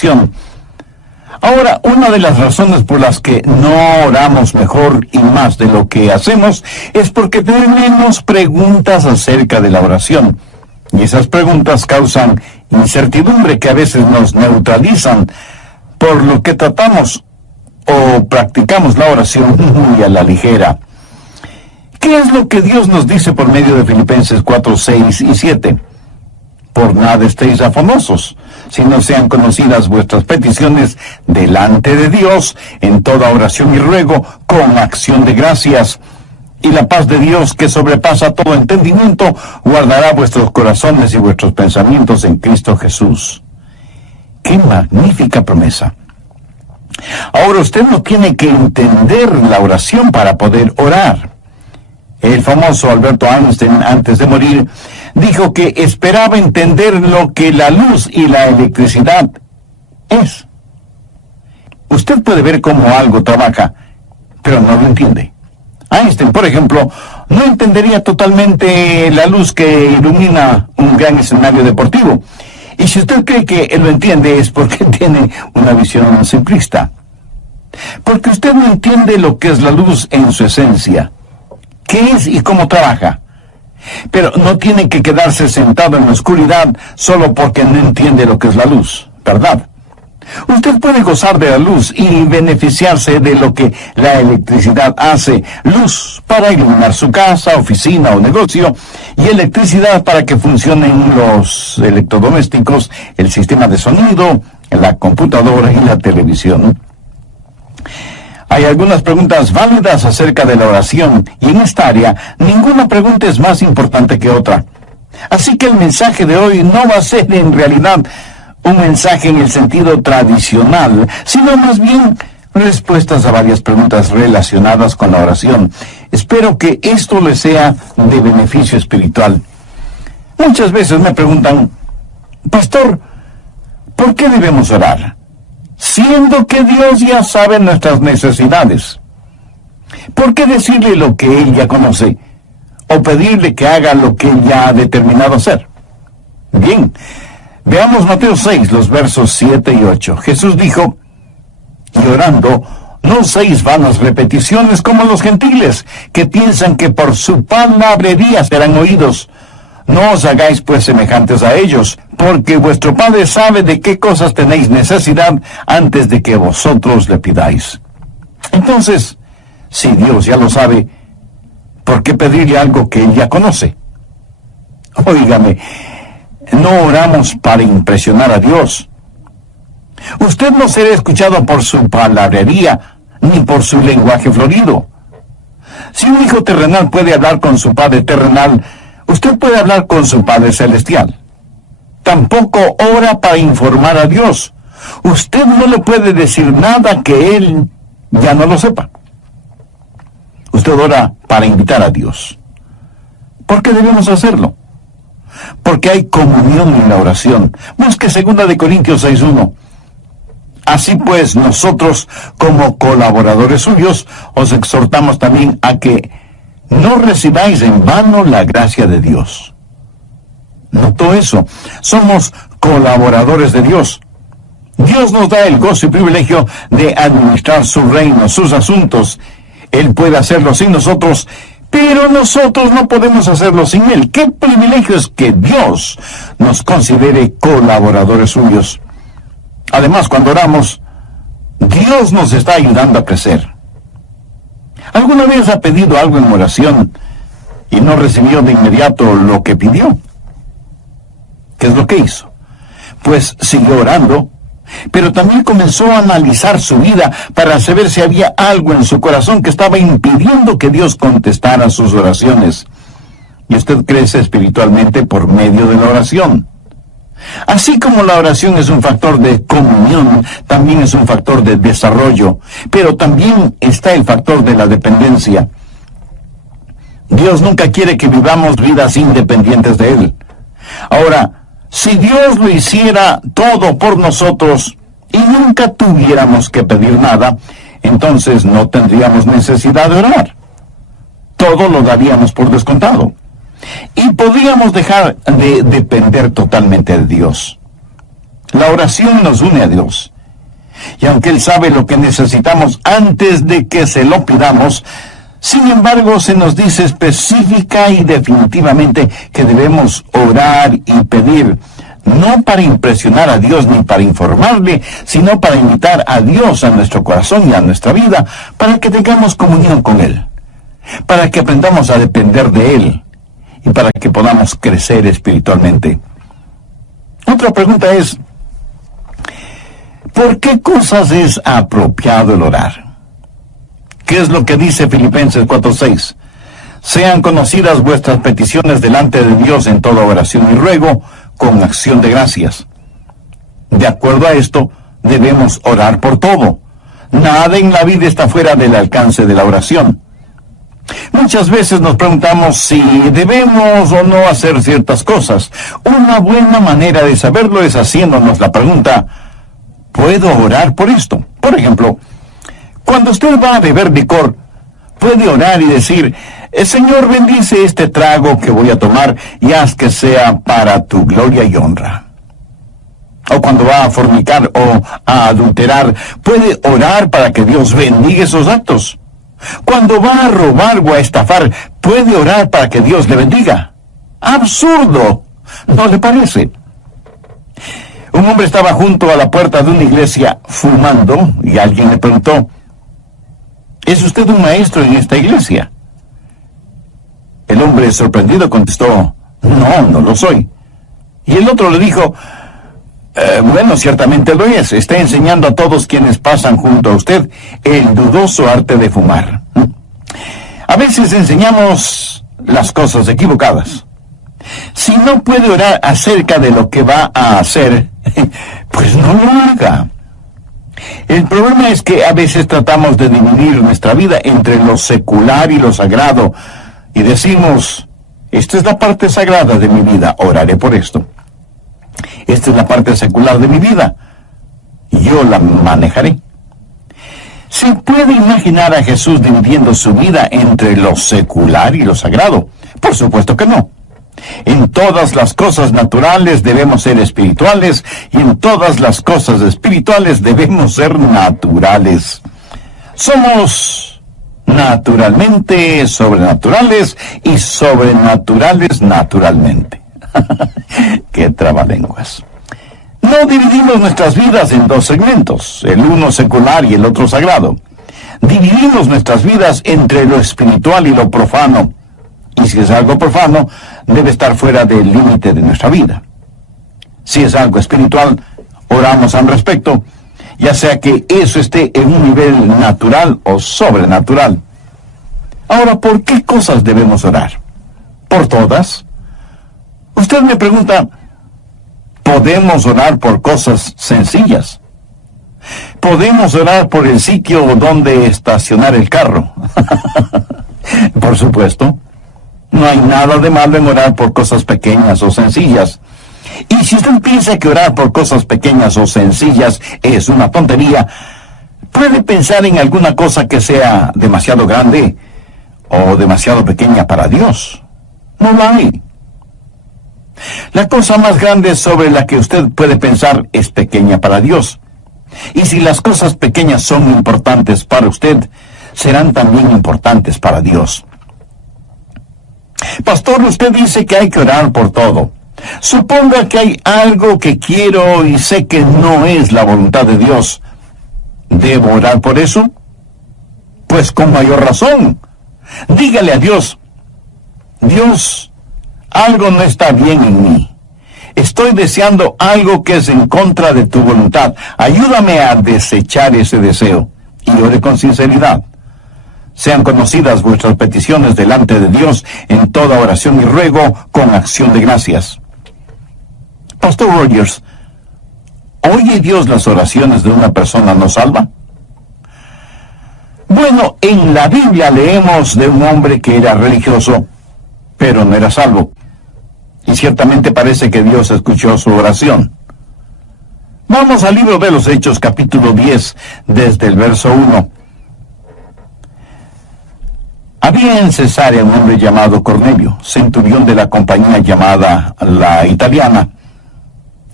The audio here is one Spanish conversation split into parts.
oración. Ahora, una de las razones por las que no oramos mejor y más de lo que hacemos es porque tenemos preguntas acerca de la oración. Y esas preguntas causan incertidumbre que a veces nos neutralizan, por lo que tratamos o practicamos la oración muy a la ligera. ¿Qué es lo que Dios nos dice por medio de Filipenses 4, 6 y 7? Por nada estéis afanosos, sino sean conocidas vuestras peticiones delante de Dios en toda oración y ruego con acción de gracias. Y la paz de Dios, que sobrepasa todo entendimiento, guardará vuestros corazones y vuestros pensamientos en Cristo Jesús. ¡Qué magnífica promesa! Ahora usted no tiene que entender la oración para poder orar. El famoso Alberto Einstein, antes de morir, dijo que esperaba entender lo que la luz y la electricidad es. Usted puede ver cómo algo trabaja, pero no lo entiende. Einstein, por ejemplo, no entendería totalmente la luz que ilumina un gran escenario deportivo. Y si usted cree que él lo entiende es porque tiene una visión simplista. Porque usted no entiende lo que es la luz en su esencia. ¿Qué es y cómo trabaja? Pero no tiene que quedarse sentado en la oscuridad solo porque no entiende lo que es la luz, ¿verdad? Usted puede gozar de la luz y beneficiarse de lo que la electricidad hace. Luz para iluminar su casa, oficina o negocio, y electricidad para que funcionen los electrodomésticos, el sistema de sonido, la computadora y la televisión. Hay algunas preguntas válidas acerca de la oración, y en esta área ninguna pregunta es más importante que otra. Así que el mensaje de hoy no va a ser en realidad un mensaje en el sentido tradicional, sino más bien respuestas a varias preguntas relacionadas con la oración. Espero que esto les sea de beneficio espiritual. Muchas veces me preguntan, Pastor, ¿por qué debemos orar? Siendo que Dios ya sabe nuestras necesidades. ¿Por qué decirle lo que Él ya conoce? ¿O pedirle que haga lo que Él ya ha determinado hacer? Bien, veamos Mateo 6, los versos 7 y 8. Jesús dijo, y orando, no uséis vanas repeticiones como los gentiles, que piensan que por su palabrería serán oídos. No os hagáis pues semejantes a ellos, porque vuestro Padre sabe de qué cosas tenéis necesidad antes de que vosotros le pidáis. Entonces, si Dios ya lo sabe, ¿por qué pedirle algo que Él ya conoce? Óigame, no oramos para impresionar a Dios. Usted no será escuchado por su palabrería, ni por su lenguaje florido. Si un hijo terrenal puede hablar con su padre terrenal, usted puede hablar con su Padre Celestial. Tampoco ora para informar a Dios. Usted no le puede decir nada que Él ya no lo sepa. Usted ora para invitar a Dios. ¿Por qué debemos hacerlo? Porque hay comunión en la oración. Busque 2 Corintios 6:1. Así pues, nosotros, como colaboradores suyos, os exhortamos también a que no recibáis en vano la gracia de Dios. ¿Notó eso? Somos colaboradores de Dios. Dios nos da el gozo y privilegio de administrar su reino, sus asuntos. Él puede hacerlo sin nosotros, pero nosotros no podemos hacerlo sin Él. ¡Qué privilegio es que Dios nos considere colaboradores suyos! Además, cuando oramos, Dios nos está ayudando a crecer. ¿Alguna vez ha pedido algo en oración y no recibió de inmediato lo que pidió? ¿Qué es lo que hizo? Pues siguió orando, pero también comenzó a analizar su vida para saber si había algo en su corazón que estaba impidiendo que Dios contestara sus oraciones. Y usted crece espiritualmente por medio de la oración. Así como la oración es un factor de comunión, también es un factor de desarrollo, pero también está el factor de la dependencia. Dios nunca quiere que vivamos vidas independientes de Él. Ahora, si Dios lo hiciera todo por nosotros y nunca tuviéramos que pedir nada, entonces no tendríamos necesidad de orar. Todo lo daríamos por descontado. Y podríamos dejar de depender totalmente de Dios. La oración nos une a Dios. Y aunque Él sabe lo que necesitamos antes de que se lo pidamos, sin embargo se nos dice específica y definitivamente que debemos orar y pedir, no para impresionar a Dios ni para informarle, sino para invitar a Dios a nuestro corazón y a nuestra vida, para que tengamos comunión con Él, para que aprendamos a depender de Él y para que podamos crecer espiritualmente. Otra pregunta es, ¿por qué cosas es apropiado el orar? ¿Qué es lo que dice Filipenses 4:6? Sean conocidas vuestras peticiones delante de Dios en toda oración y ruego, con acción de gracias. De acuerdo a esto, debemos orar por todo. Nada en la vida está fuera del alcance de la oración. Muchas veces nos preguntamos si debemos o no hacer ciertas cosas. Una buena manera de saberlo es haciéndonos la pregunta, ¿puedo orar por esto? Por ejemplo, cuando usted va a beber licor, puede orar y decir, Señor, bendice este trago que voy a tomar y haz que sea para tu gloria y honra. O cuando va a fornicar o a adulterar, puede orar para que Dios bendiga esos actos. Cuando va a robar o a estafar, puede orar para que Dios le bendiga. ¡Absurdo! ¿No le parece? Un hombre estaba junto a la puerta de una iglesia fumando y alguien le preguntó, ¿es usted un maestro en esta iglesia? El hombre sorprendido contestó, no lo soy. Y el otro le dijo, bueno, ciertamente lo es. Está enseñando a todos quienes pasan junto a usted el dudoso arte de fumar. A veces enseñamos las cosas equivocadas. Si no puede orar acerca de lo que va a hacer, pues no lo haga. El problema es que a veces tratamos de dividir nuestra vida entre lo secular y lo sagrado, y decimos, esta es la parte sagrada de mi vida, oraré por esto. Esta es la parte secular de mi vida, y yo la manejaré. ¿Se puede imaginar a Jesús dividiendo su vida entre lo secular y lo sagrado? Por supuesto que no. En todas las cosas naturales debemos ser espirituales, y en todas las cosas espirituales debemos ser naturales. Somos naturalmente sobrenaturales y sobrenaturales naturalmente. ¡Qué trabalenguas! No dividimos nuestras vidas en dos segmentos, el uno secular y el otro sagrado. Dividimos nuestras vidas entre lo espiritual y lo profano. Y si es algo profano, debe estar fuera del límite de nuestra vida. Si es algo espiritual, oramos al respecto, ya sea que eso esté en un nivel natural o sobrenatural. Ahora, ¿por qué cosas debemos orar? ¿Por todas? Usted me pregunta, ¿podemos orar por cosas sencillas? ¿Podemos orar por el sitio donde estacionar el carro? Por supuesto. No hay nada de malo en orar por cosas pequeñas o sencillas. Y si usted piensa que orar por cosas pequeñas o sencillas es una tontería, puede pensar en alguna cosa que sea demasiado grande o demasiado pequeña para Dios. No la hay. La cosa más grande sobre la que usted puede pensar es pequeña para Dios. Y si las cosas pequeñas son importantes para usted, serán también importantes para Dios. Pastor, usted dice que hay que orar por todo. Suponga que hay algo que quiero y sé que no es la voluntad de Dios. ¿Debo orar por eso? Pues con mayor razón. Dígale a Dios, Dios, algo no está bien en mí. Estoy deseando algo que es en contra de tu voluntad. Ayúdame a desechar ese deseo. Y ore con sinceridad. Sean conocidas vuestras peticiones delante de Dios en toda oración y ruego con acción de gracias. Pastor Rogers, ¿oye Dios las oraciones de una persona no salva? Bueno, en la Biblia leemos de un hombre que era religioso, pero no era salvo. Y ciertamente parece que Dios escuchó su oración. Vamos al libro de los Hechos, capítulo 10, desde el verso 1. Había en Cesarea un hombre llamado Cornelio, centurión de la compañía llamada La Italiana,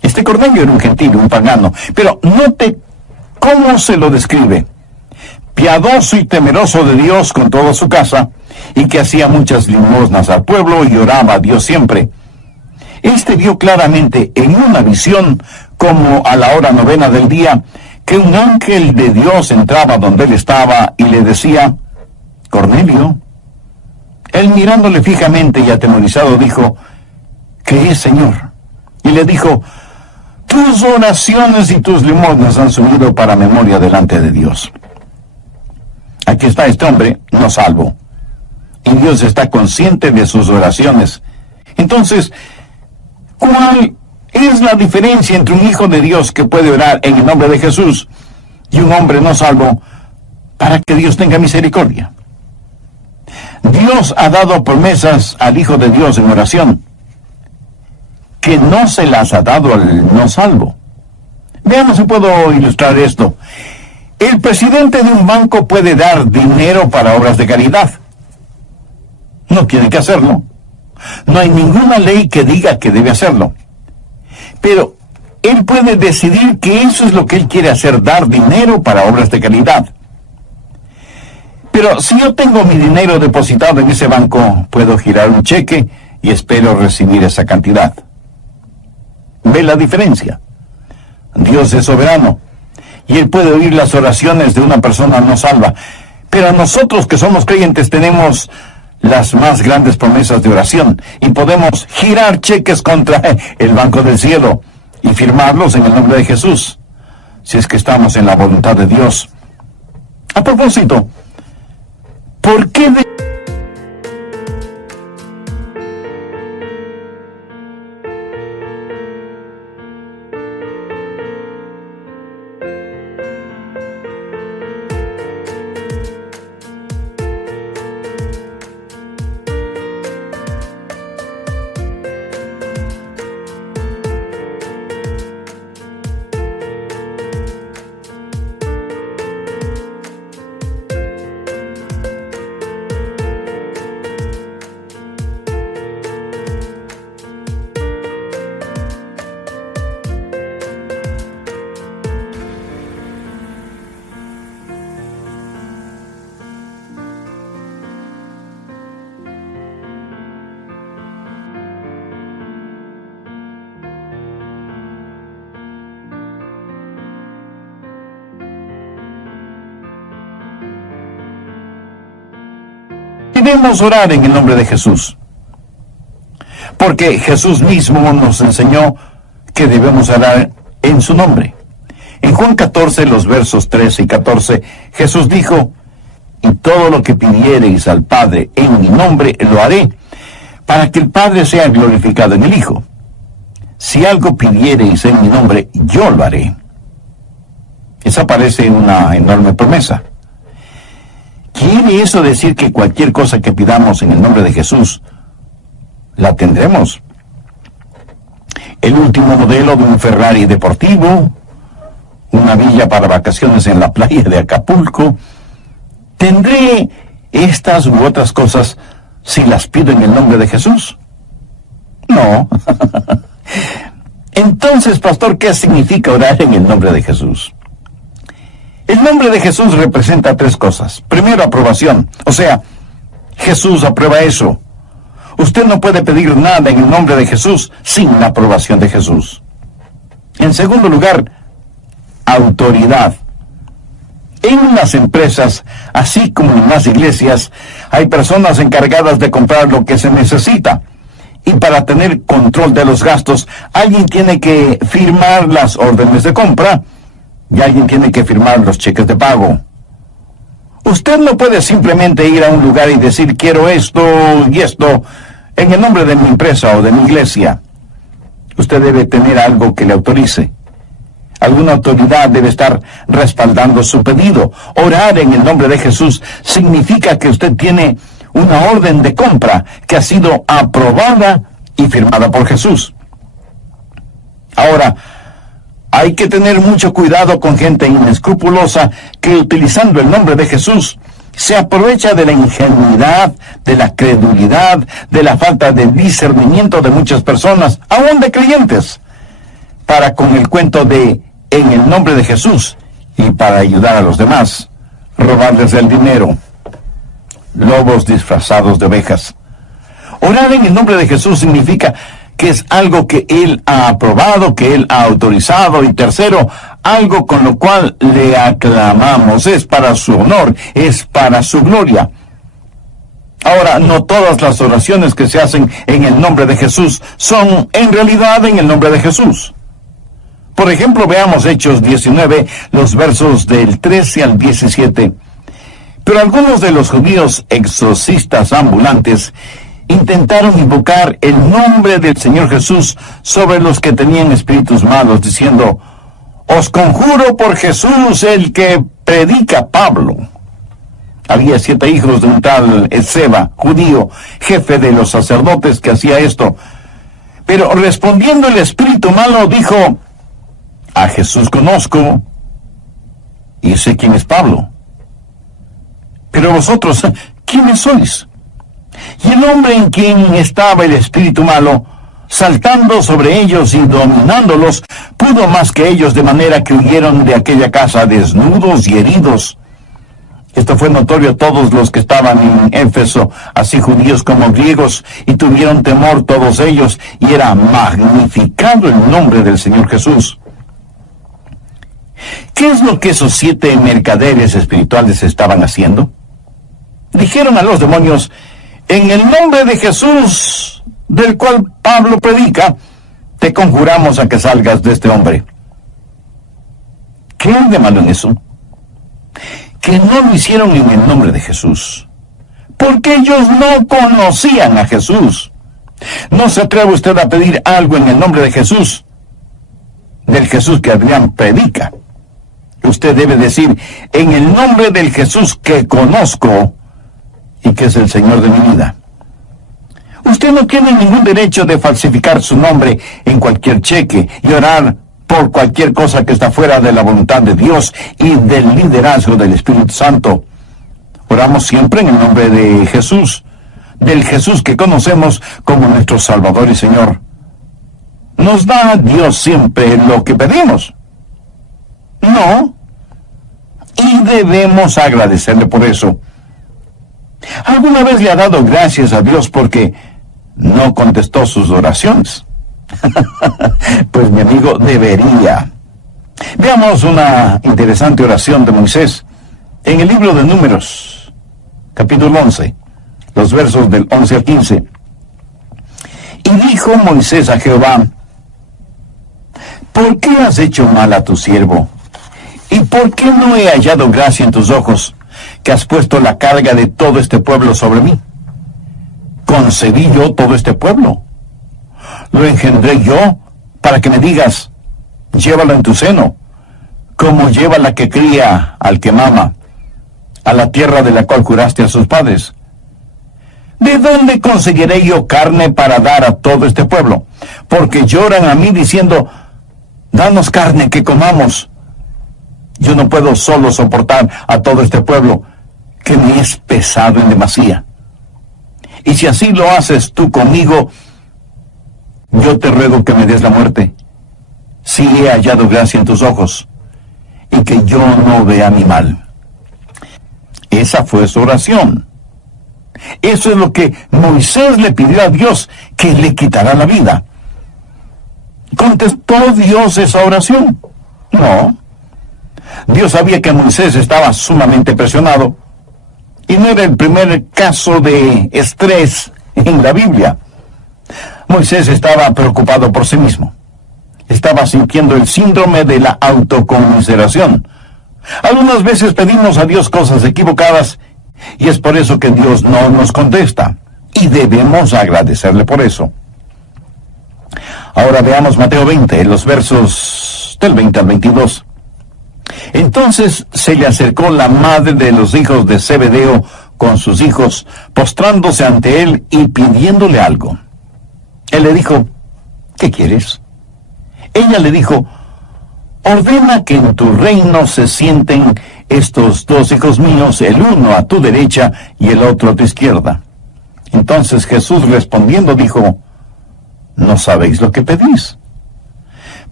Este Cornelio era un gentil, un pagano, pero note cómo se lo describe. Piadoso y temeroso de Dios con toda su casa, y que hacía muchas limosnas al pueblo y oraba a Dios siempre. Este vio claramente en una visión, como a la hora 9 del día, que un ángel de Dios entraba donde él estaba y le decía: Cornelio. Él, mirándole fijamente y atemorizado, dijo: ¿qué es, Señor? Y le dijo: tus oraciones y tus limosnas han subido para memoria delante de Dios. Aquí está este hombre, no salvo, y Dios está consciente de sus oraciones. Entonces, ¿cuál es la diferencia entre un hijo de Dios que puede orar en el nombre de Jesús y un hombre no salvo para que Dios tenga misericordia? Dios ha dado promesas al Hijo de Dios en oración que no se las ha dado al no salvo. Veamos si puedo ilustrar esto. El presidente de un banco puede dar dinero para obras de caridad. No tiene que hacerlo. No hay ninguna ley que diga que debe hacerlo. Pero él puede decidir que eso es lo que él quiere hacer, dar dinero para obras de caridad. Pero si yo tengo mi dinero depositado en ese banco, puedo girar un cheque y espero recibir esa cantidad. ¿Ve la diferencia? Dios es soberano y Él puede oír las oraciones de una persona no salva. Pero nosotros que somos creyentes tenemos las más grandes promesas de oración y podemos girar cheques contra el Banco del Cielo y firmarlos en el nombre de Jesús, si es que estamos en la voluntad de Dios. A propósito, ¿por qué debemos orar en el nombre de Jesús? Porque Jesús mismo nos enseñó que debemos orar en su nombre. En Juan 14, los versos 13 y 14, Jesús dijo: y todo lo que pidiereis al Padre en mi nombre lo haré, para que el Padre sea glorificado en el Hijo. Si algo pidiereis en mi nombre, yo lo haré. Esa parece una enorme promesa. ¿Quiere eso decir que cualquier cosa que pidamos en el nombre de Jesús, la tendremos? El último modelo de un Ferrari deportivo, una villa para vacaciones en la playa de Acapulco. ¿Tendré estas u otras cosas si las pido en el nombre de Jesús? No. Entonces, pastor, ¿qué significa orar en el nombre de Jesús? El nombre de Jesús representa tres cosas. Primero, aprobación. O sea, Jesús aprueba eso. Usted no puede pedir nada en el nombre de Jesús sin la aprobación de Jesús. En segundo lugar, autoridad. En las empresas, así como en las iglesias, hay personas encargadas de comprar lo que se necesita. Y para tener control de los gastos, alguien tiene que firmar las órdenes de compra y alguien tiene que firmar los cheques de pago. Usted no puede simplemente ir a un lugar y decir: quiero esto y esto en el nombre de mi empresa o de mi iglesia. Usted debe tener algo que le autorice. Alguna autoridad debe estar respaldando su pedido. Orar en el nombre de Jesús significa que usted tiene una orden de compra que ha sido aprobada y firmada por Jesús. Ahora, hay que tener mucho cuidado con gente inescrupulosa que, utilizando el nombre de Jesús, se aprovecha de la ingenuidad, de la credulidad, de la falta de discernimiento de muchas personas, aún de creyentes, para con el cuento de en el nombre de Jesús y para ayudar a los demás, robarles el dinero. Lobos disfrazados de ovejas. Orar en el nombre de Jesús significa que es algo que Él ha aprobado, que Él ha autorizado, y tercero, algo con lo cual le aclamamos. Es para su honor, es para su gloria. Ahora, no todas las oraciones que se hacen en el nombre de Jesús son en realidad en el nombre de Jesús. Por ejemplo, veamos Hechos 19, los versos del 13 al 17. Pero algunos de los judíos exorcistas ambulantes intentaron invocar el nombre del Señor Jesús sobre los que tenían espíritus malos, diciendo: os conjuro por Jesús, el que predica Pablo. Había 7 hijos de un tal Esceva, judío, jefe de los sacerdotes, que hacía esto. Pero respondiendo el espíritu malo, dijo: a Jesús conozco, y sé quién es Pablo. Pero vosotros, ¿quiénes sois? Y el hombre en quien estaba el espíritu malo, saltando sobre ellos y dominándolos, pudo más que ellos, de manera que huyeron de aquella casa desnudos y heridos. Esto fue notorio a todos los que estaban en Éfeso, así judíos como griegos, y tuvieron temor todos ellos, y era magnificado el nombre del Señor Jesús. ¿Qué es lo que esos 7 mercaderes espirituales estaban haciendo? Dijeron a los demonios: en el nombre de Jesús, del cual Pablo predica, te conjuramos a que salgas de este hombre. ¿Qué hay de malo en eso? Que no lo hicieron en el nombre de Jesús, porque ellos no conocían a Jesús. No se atreve usted a pedir algo en el nombre de Jesús, del Jesús que Adrián predica. Usted debe decir: en el nombre del Jesús que conozco y que es el Señor de mi vida. Usted no tiene ningún derecho de falsificar su nombre en cualquier cheque y orar por cualquier cosa que está fuera de la voluntad de Dios y del liderazgo del Espíritu Santo. Oramos siempre en el nombre de Jesús, del Jesús que conocemos como nuestro Salvador y Señor. ¿Nos da Dios siempre lo que pedimos? No. Y debemos agradecerle por eso. ¿Alguna vez le ha dado gracias a Dios porque no contestó sus oraciones? Pues mi amigo, debería. Veamos una interesante oración de Moisés en el libro de Números, capítulo 11, los versos del 11 al 15. Y dijo Moisés a Jehová: ¿por qué has hecho mal a tu siervo? ¿Y por qué no he hallado gracia en tus ojos, que has puesto la carga de todo este pueblo sobre mí? ¿Concebí yo todo este pueblo? ¿Lo engendré yo para que me digas: llévalo en tu seno, como lleva la que cría al que mama, a la tierra de la cual juraste a sus padres? ¿De dónde conseguiré yo carne para dar a todo este pueblo? Porque lloran a mí diciendo: danos carne que comamos. Yo no puedo solo soportar a todo este pueblo, que me es pesado en demasía. Y si así lo haces tú conmigo, yo te ruego que me des la muerte, si he hallado gracia en tus ojos, y que yo no vea mi mal. Esa fue su oración. Eso es lo que Moisés le pidió a Dios, que le quitará la vida. ¿Contestó Dios esa oración? No. Dios sabía que Moisés estaba sumamente presionado, y no era el primer caso de estrés en la Biblia. Moisés estaba preocupado por sí mismo. Estaba sintiendo el síndrome de la autoconmiseración. Algunas veces pedimos a Dios cosas equivocadas, y es por eso que Dios no nos contesta, y debemos agradecerle por eso. Ahora veamos Mateo 20, los versos del 20 al 22. Entonces se le acercó la madre de los hijos de Zebedeo con sus hijos, postrándose ante él y pidiéndole algo. Él le dijo: ¿qué quieres? Ella le dijo: ordena que en tu reino se sienten estos 2 hijos míos, el uno a tu derecha y el otro a tu izquierda. Entonces Jesús respondiendo dijo: no sabéis lo que pedís.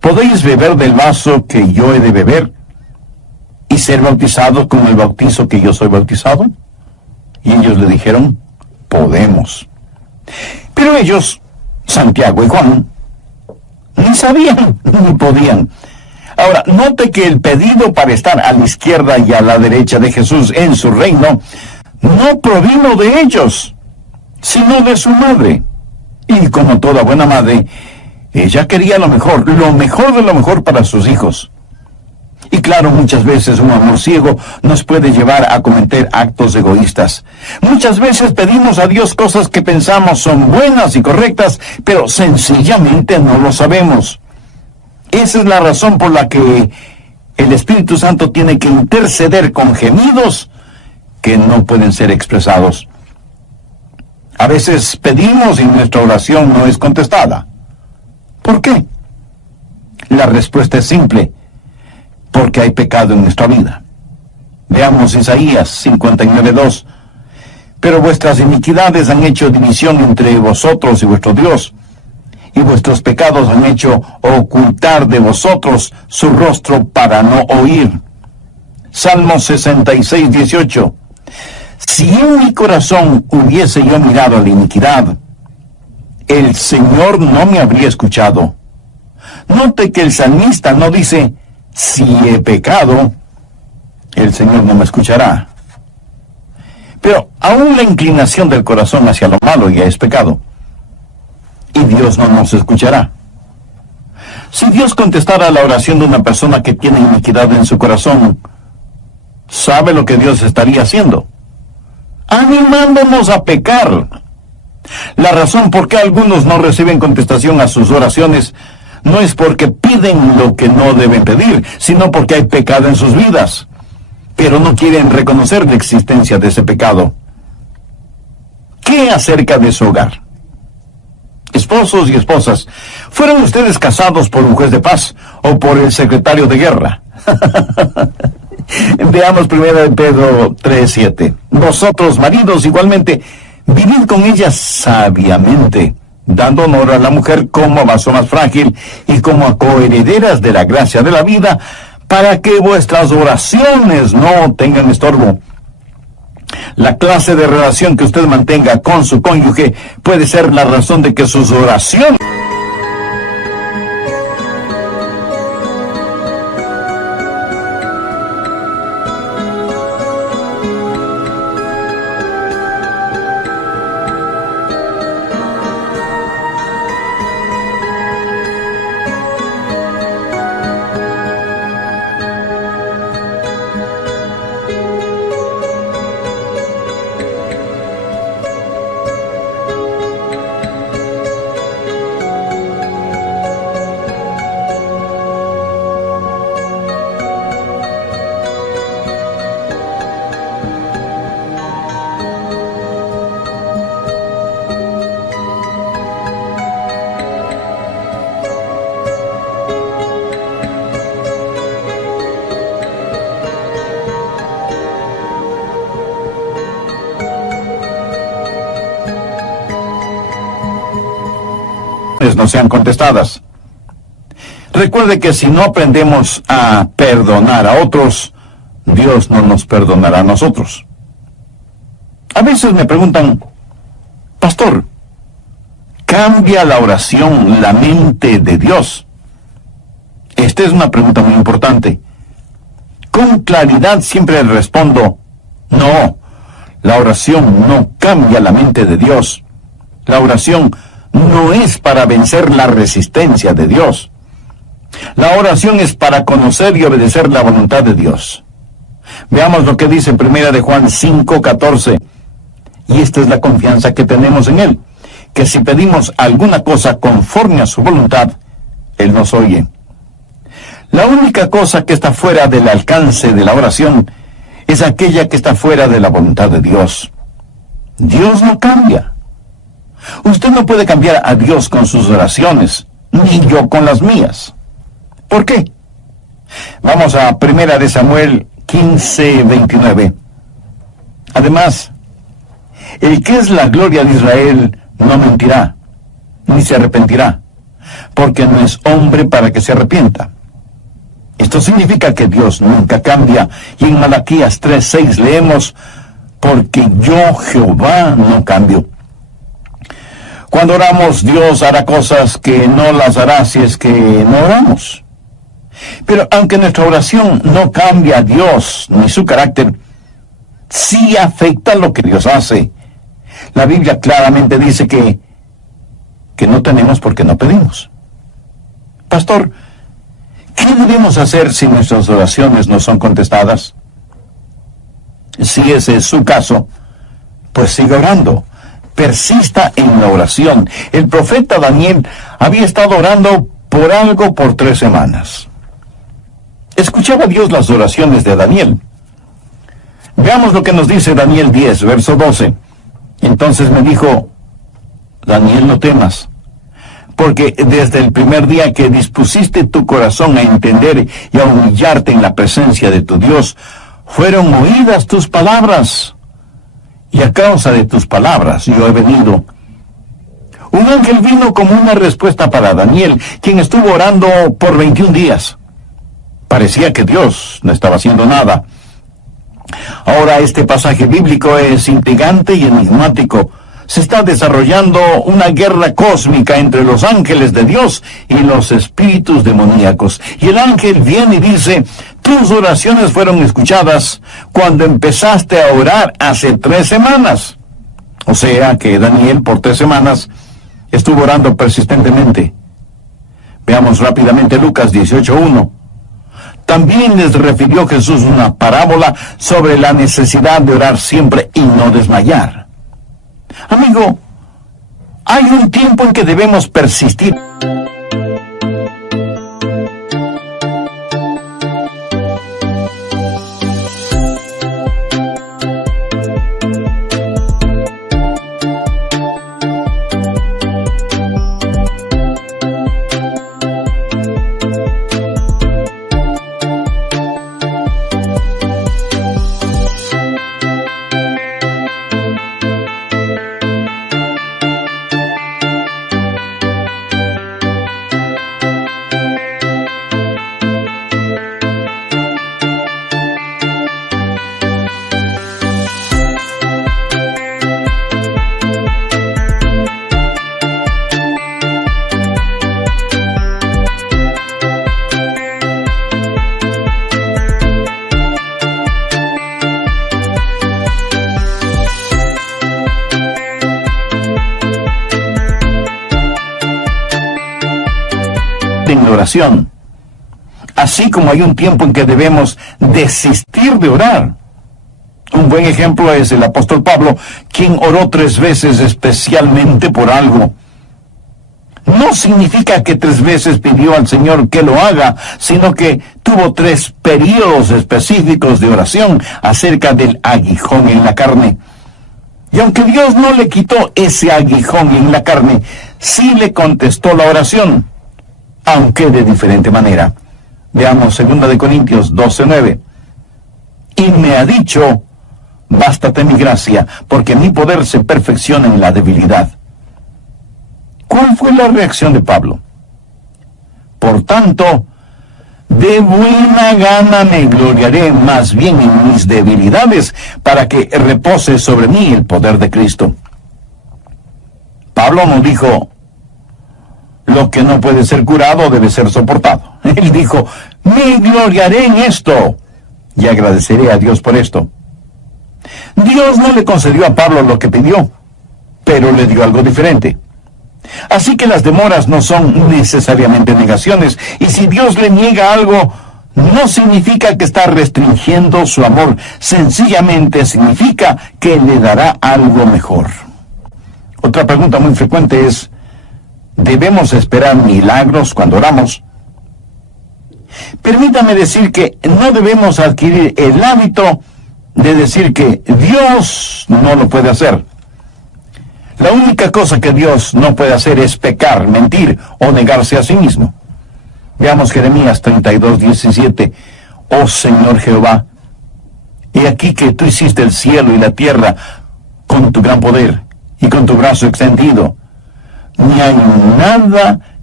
¿podéis beber del vaso que yo he de beber y ser bautizados con el bautizo que yo soy bautizado? Y ellos le dijeron, podemos. Pero ellos, Santiago y Juan, ni sabían ni podían. Ahora, note que el pedido para estar a la izquierda y a la derecha de Jesús en su reino no provino de ellos, sino de su madre. Y como toda buena madre, ella quería lo mejor de lo mejor para sus hijos. Y claro, muchas veces un amor ciego nos puede llevar a cometer actos egoístas. Muchas veces pedimos a Dios cosas que pensamos son buenas y correctas, pero sencillamente no lo sabemos. Esa es la razón por la que el Espíritu Santo tiene que interceder con gemidos que no pueden ser expresados. A veces pedimos y nuestra oración no es contestada. ¿Por qué? La respuesta es simple: porque hay pecado en nuestra vida. Veamos Isaías 59:2. Pero vuestras iniquidades han hecho división entre vosotros y vuestro Dios, y vuestros pecados han hecho ocultar de vosotros su rostro para no oír. Salmo 66:18. Si en mi corazón hubiese yo mirado a la iniquidad, el Señor no me habría escuchado. Note que el salmista no dice, si he pecado, el Señor no me escuchará. Pero aún la inclinación del corazón hacia lo malo ya es pecado, y Dios no nos escuchará. Si Dios contestara la oración de una persona que tiene iniquidad en su corazón, ¿sabe lo que Dios estaría haciendo? Animándonos a pecar. La razón por qué algunos no reciben contestación a sus oraciones no es porque piden lo que no deben pedir, sino porque hay pecado en sus vidas, pero no quieren reconocer la existencia de ese pecado. ¿Qué acerca de su hogar? Esposos y esposas, ¿fueron ustedes casados por un juez de paz o por el secretario de guerra? Veamos 1 Pedro 3:7. Vosotros, maridos, igualmente, vivid con ella sabiamente, dando honor a la mujer como a vaso más frágil y como a coherederas de la gracia de la vida, para que vuestras oraciones no tengan estorbo. La clase de relación que usted mantenga con su cónyuge puede ser la razón de que sus oraciones no sean contestadas. Recuerde que si no aprendemos a perdonar a otros, Dios no nos perdonará a nosotros. A veces me preguntan, pastor, ¿cambia la oración la mente de Dios? Esta es una pregunta muy importante. Con claridad siempre respondo, no, la oración no cambia la mente de Dios. La oración no es para vencer la resistencia de Dios. La oración es para conocer y obedecer la voluntad de Dios. Veamos lo que dice 1 de Juan 5:14. Y esta es la confianza que tenemos en Él, que si pedimos alguna cosa conforme a su voluntad, Él nos oye. La única cosa que está fuera del alcance de la oración es aquella que está fuera de la voluntad de Dios. Dios no cambia. Usted no puede cambiar a Dios con sus oraciones, ni yo con las mías. ¿Por qué? Vamos a 1 de Samuel 15:29. Además, el que es la gloria de Israel no mentirá, ni se arrepentirá. porque no es hombre para que se arrepienta. Esto significa que Dios nunca cambia, y en Malaquías 3:6 leemos, porque yo, Jehová, no cambio. Cuando oramos, Dios hará cosas que no las hará si es que no oramos. Pero aunque nuestra oración no cambia a Dios ni su carácter, sí afecta lo que Dios hace. La Biblia claramente dice que no tenemos porque no pedimos. Pastor, ¿qué debemos hacer si nuestras oraciones no son contestadas? Si ese es su caso, pues siga orando. Persista en la oración. El profeta Daniel había estado orando por algo por 3 semanas. Escuchaba Dios las oraciones de Daniel. Veamos lo que nos dice Daniel 10, verso 12. Entonces me dijo, Daniel, no temas, porque desde el primer día que dispusiste tu corazón a entender y a humillarte en la presencia de tu Dios, fueron oídas tus palabras, y a causa de tus palabras yo he venido. Un ángel vino como una respuesta para Daniel, quien estuvo orando por 21 días. Parecía que Dios no estaba haciendo nada. Ahora este pasaje bíblico es intrigante y enigmático. Se está desarrollando una guerra cósmica entre los ángeles de Dios y los espíritus demoníacos. Y el ángel viene y dice, tus oraciones fueron escuchadas cuando empezaste a orar hace 3 semanas. O sea que Daniel por 3 semanas estuvo orando persistentemente. Veamos rápidamente Lucas 18:1. También les refirió Jesús una parábola sobre la necesidad de orar siempre y no desmayar. Amigo, hay un tiempo en que debemos persistir. En la oración, así como hay un tiempo en que debemos desistir de orar. Un buen ejemplo es el apóstol Pablo, quien oró 3 veces especialmente por algo. No significa que 3 veces pidió al Señor que lo haga, sino que tuvo 3 periodos específicos de oración acerca del aguijón en la carne. Y aunque Dios no le quitó ese aguijón en la carne, sí le contestó la oración, aunque de diferente manera. Veamos 2 de Corintios 12:9. Y me ha dicho, bástate mi gracia, porque mi poder se perfecciona en la debilidad. ¿Cuál fue la reacción de Pablo? Por tanto, de buena gana me gloriaré más bien en mis debilidades, para que repose sobre mí el poder de Cristo. Pablo no dijo, lo que no puede ser curado debe ser soportado. Él dijo, me gloriaré en esto y agradeceré a Dios por esto. Dios no le concedió a Pablo lo que pidió, pero le dio algo diferente. Así que las demoras no son necesariamente negaciones, y si Dios le niega algo, no significa que está restringiendo su amor, sencillamente significa que le dará algo mejor. Otra pregunta muy frecuente es, ¿debemos esperar milagros cuando oramos? Permítame decir que no debemos adquirir el hábito de decir que Dios no lo puede hacer. La única cosa que Dios no puede hacer es pecar, mentir o negarse a sí mismo. Veamos Jeremías 32:17. Oh Señor Jehová, he aquí que tú hiciste el cielo y la tierra con tu gran poder y con tu brazo extendido. Ni hay nada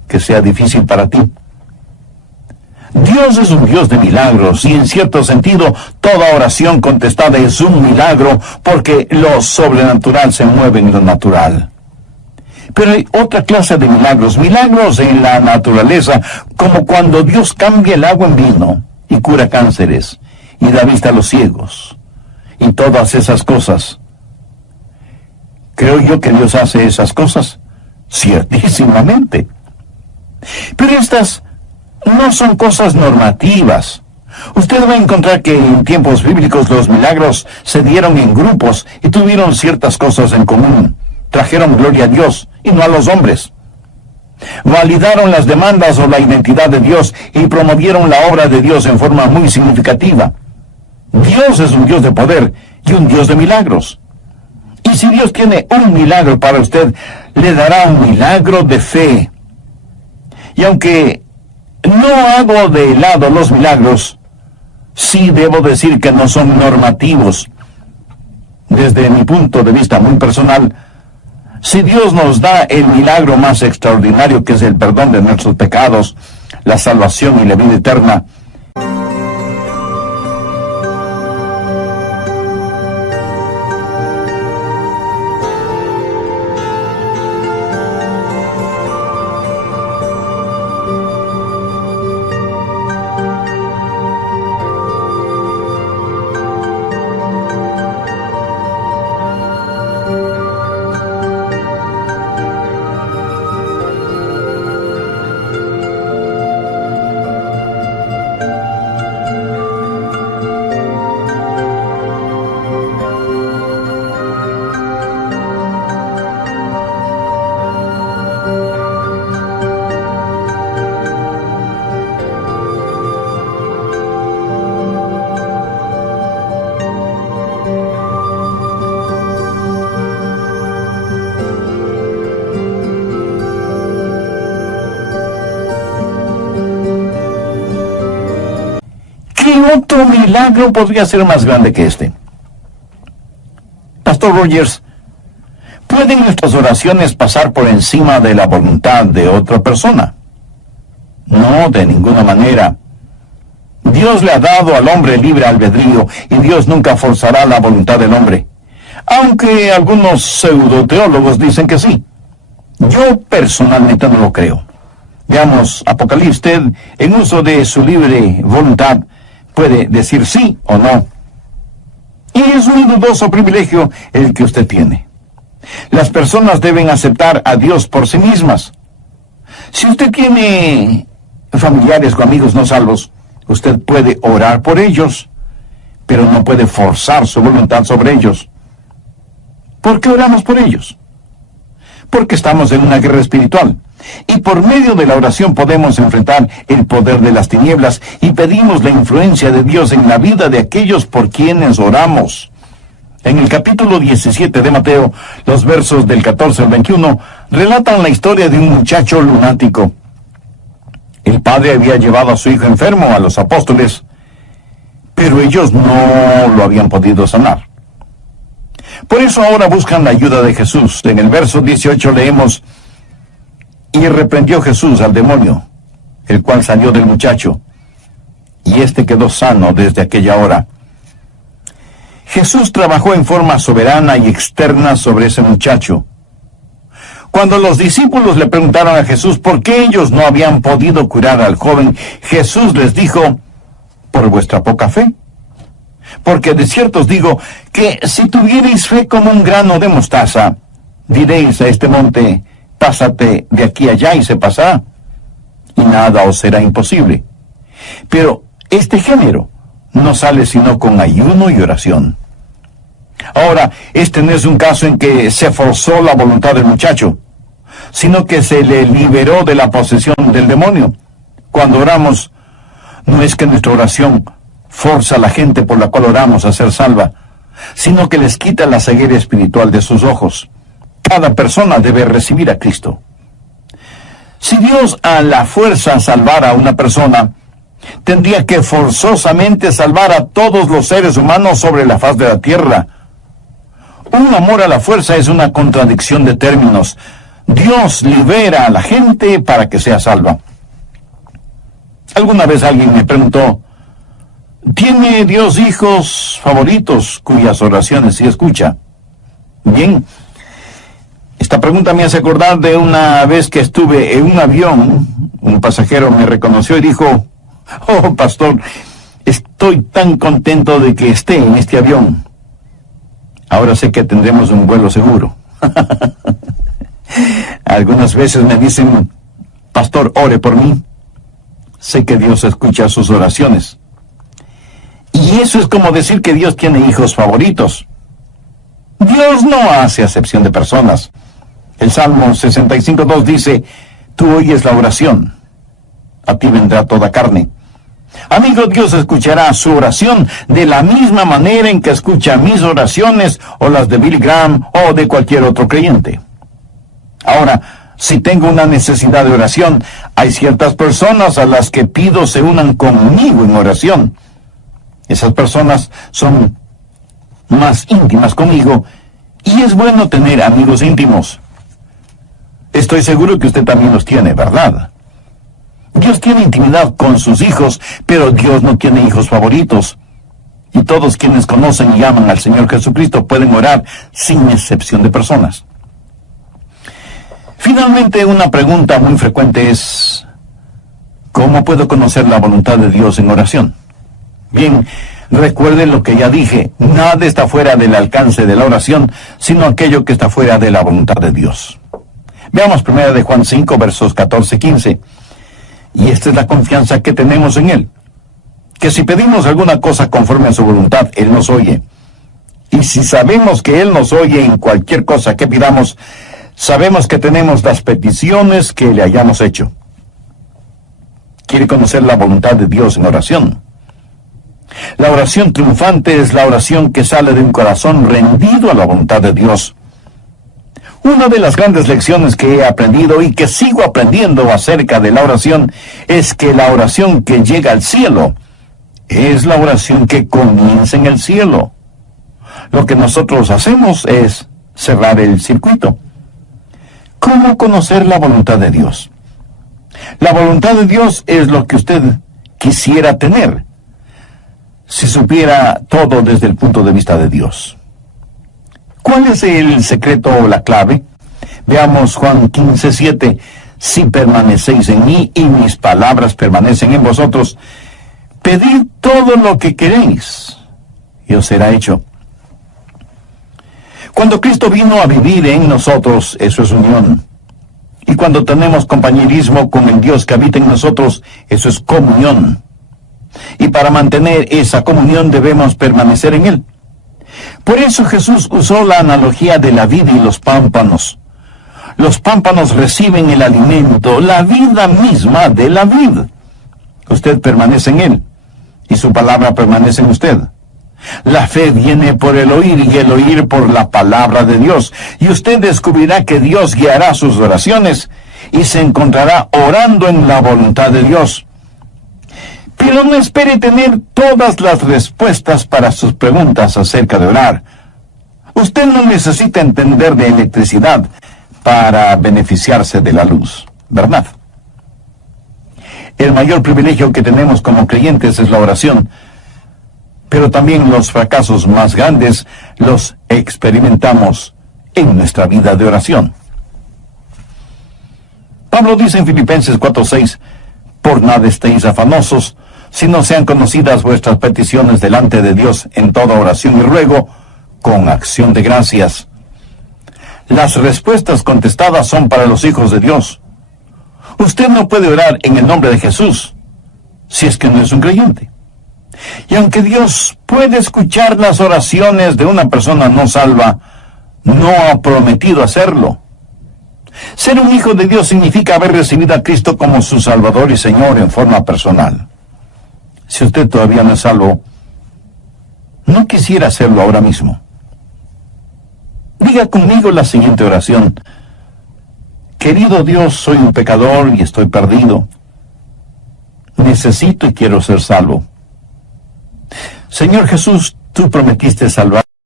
que sea difícil para ti. Dios es un Dios de milagros y en cierto sentido toda oración contestada es un milagro porque lo sobrenatural se mueve en lo natural. Pero hay otra clase de milagros, milagros en la naturaleza, como cuando Dios cambia el agua en vino y cura cánceres y da vista a los ciegos y todas esas cosas. ¿Creo yo que Dios hace esas cosas? Ciertísimamente. Pero estas no son cosas normativas. Usted va a encontrar que en tiempos bíblicos los milagros se dieron en grupos y tuvieron ciertas cosas en común. Trajeron gloria a Dios y no a los hombres. Validaron las demandas o la identidad de Dios y promovieron la obra de Dios en forma muy significativa. Dios es un Dios de poder y un Dios de milagros. Y si Dios tiene un milagro para usted, le dará un milagro de fe. Y aunque no hago de lado los milagros, sí debo decir que no son normativos. Desde mi punto de vista muy personal, si Dios nos da el milagro más extraordinario, que es el perdón de nuestros pecados, la salvación y la vida eterna, ¿qué otro milagro podría ser más grande que este? Pastor Rogers, ¿pueden nuestras oraciones pasar por encima de la voluntad de otra persona? No, de ninguna manera. Dios le ha dado al hombre libre albedrío y Dios nunca forzará la voluntad del hombre. Aunque algunos pseudoteólogos dicen que sí. Yo personalmente no lo creo. Veamos, Apocalipsis, usted, en uso de su libre voluntad, puede decir sí o no. Y es un dudoso privilegio el que usted tiene. Las personas deben aceptar a Dios por sí mismas. Si usted tiene familiares o amigos no salvos, usted puede orar por ellos, pero no puede forzar su voluntad sobre ellos. ¿Por qué oramos por ellos? Porque estamos en una guerra espiritual. Y por medio de la oración podemos enfrentar el poder de las tinieblas y pedimos la influencia de Dios en la vida de aquellos por quienes oramos. En el capítulo 17 de Mateo, los versos del 14 al 21, relatan la historia de un muchacho lunático. El padre había llevado a su hijo enfermo a los apóstoles, pero ellos no lo habían podido sanar. Por eso ahora buscan la ayuda de Jesús. En el verso 18 leemos: y reprendió Jesús al demonio, el cual salió del muchacho, y éste quedó sano desde aquella hora. Jesús trabajó en forma soberana y externa sobre ese muchacho. Cuando los discípulos le preguntaron a Jesús por qué ellos no habían podido curar al joven, Jesús les dijo: por vuestra poca fe. Porque de cierto os digo que si tuvierais fe como un grano de mostaza, diréis a este monte: pásate de aquí allá, y se pasará, y nada os será imposible. Pero este género no sale sino con ayuno y oración. Ahora, este no es un caso en que se forzó la voluntad del muchacho, sino que se le liberó de la posesión del demonio. Cuando oramos, no es que nuestra oración forza a la gente por la cual oramos a ser salva, sino que les quita la ceguera espiritual de sus ojos. Cada persona debe recibir a Cristo. Si Dios a la fuerza salvara a una persona, tendría que forzosamente salvar a todos los seres humanos sobre la faz de la tierra. Un amor a la fuerza es una contradicción de términos. Dios libera a la gente para que sea salva. Alguna vez alguien me preguntó, ¿tiene Dios hijos favoritos cuyas oraciones sí escucha? Bien, esta pregunta me hace acordar de una vez que estuve en un avión. Un pasajero me reconoció y dijo, oh, pastor, estoy tan contento de que esté en este avión. Ahora sé que tendremos un vuelo seguro. Algunas veces me dicen, pastor, ore por mí. Sé que Dios escucha sus oraciones. Y eso es como decir que Dios tiene hijos favoritos. Dios no hace acepción de personas. El Salmo 65:2 dice, tú oyes la oración, a ti vendrá toda carne. Amigo, Dios escuchará su oración de la misma manera en que escucha mis oraciones o las de Billy Graham o de cualquier otro creyente. Ahora, si tengo una necesidad de oración, hay ciertas personas a las que pido se unan conmigo en oración. Esas personas son más íntimas conmigo y es bueno tener amigos íntimos. Estoy seguro que usted también los tiene, ¿verdad? Dios tiene intimidad con sus hijos, pero Dios no tiene hijos favoritos. Y todos quienes conocen y aman al Señor Jesucristo pueden orar sin excepción de personas. Finalmente, una pregunta muy frecuente es, ¿cómo puedo conocer la voluntad de Dios en oración? Bien, recuerden lo que ya dije, nada está fuera del alcance de la oración, sino aquello que está fuera de la voluntad de Dios. Veamos 1 Juan 5, versos 14-15. Y esta es la confianza que tenemos en Él, que si pedimos alguna cosa conforme a su voluntad, Él nos oye. Y si sabemos que Él nos oye en cualquier cosa que pidamos, sabemos que tenemos las peticiones que le hayamos hecho. ¿Quiere conocer la voluntad de Dios en oración? La oración triunfante es la oración que sale de un corazón rendido a la voluntad de Dios. Una de las grandes lecciones que he aprendido y que sigo aprendiendo acerca de la oración es que la oración que llega al cielo es la oración que comienza en el cielo. Lo que nosotros hacemos es cerrar el circuito. ¿Cómo conocer la voluntad de Dios? La voluntad de Dios es lo que usted quisiera tener si supiera todo desde el punto de vista de Dios. ¿Cuál es el secreto o la clave? Veamos Juan 15:7. Si permanecéis en mí y mis palabras permanecen en vosotros, pedid todo lo que queréis y os será hecho. Cuando Cristo vino a vivir en nosotros, eso es unión. Y cuando tenemos compañerismo con el Dios que habita en nosotros, eso es comunión. Y para mantener esa comunión debemos permanecer en Él. Por eso Jesús usó la analogía de la vid y los pámpanos. Los pámpanos reciben el alimento, la vida misma de la vid. Usted permanece en Él, y su palabra permanece en usted. La fe viene por el oír y el oír por la palabra de Dios. Y usted descubrirá que Dios guiará sus oraciones y se encontrará orando en la voluntad de Dios. Pero no espere tener todas las respuestas para sus preguntas acerca de orar. Usted no necesita entender de electricidad para beneficiarse de la luz, ¿verdad? El mayor privilegio que tenemos como creyentes es la oración, pero también los fracasos más grandes los experimentamos en nuestra vida de oración. Pablo dice en Filipenses 4:6, por nada estéis afanosos, sino sean conocidas vuestras peticiones delante de Dios en toda oración y ruego, con acción de gracias. Las respuestas contestadas son para los hijos de Dios. Usted no puede orar en el nombre de Jesús si es que no es un creyente. Y aunque Dios puede escuchar las oraciones de una persona no salva, no ha prometido hacerlo. Ser un hijo de Dios significa haber recibido a Cristo como su Salvador y Señor en forma personal. Si usted todavía no es salvo, no quisiera hacerlo ahora mismo. Diga conmigo la siguiente oración. Querido Dios, soy un pecador y estoy perdido. Necesito y quiero ser salvo. Señor Jesús, tú prometiste salvar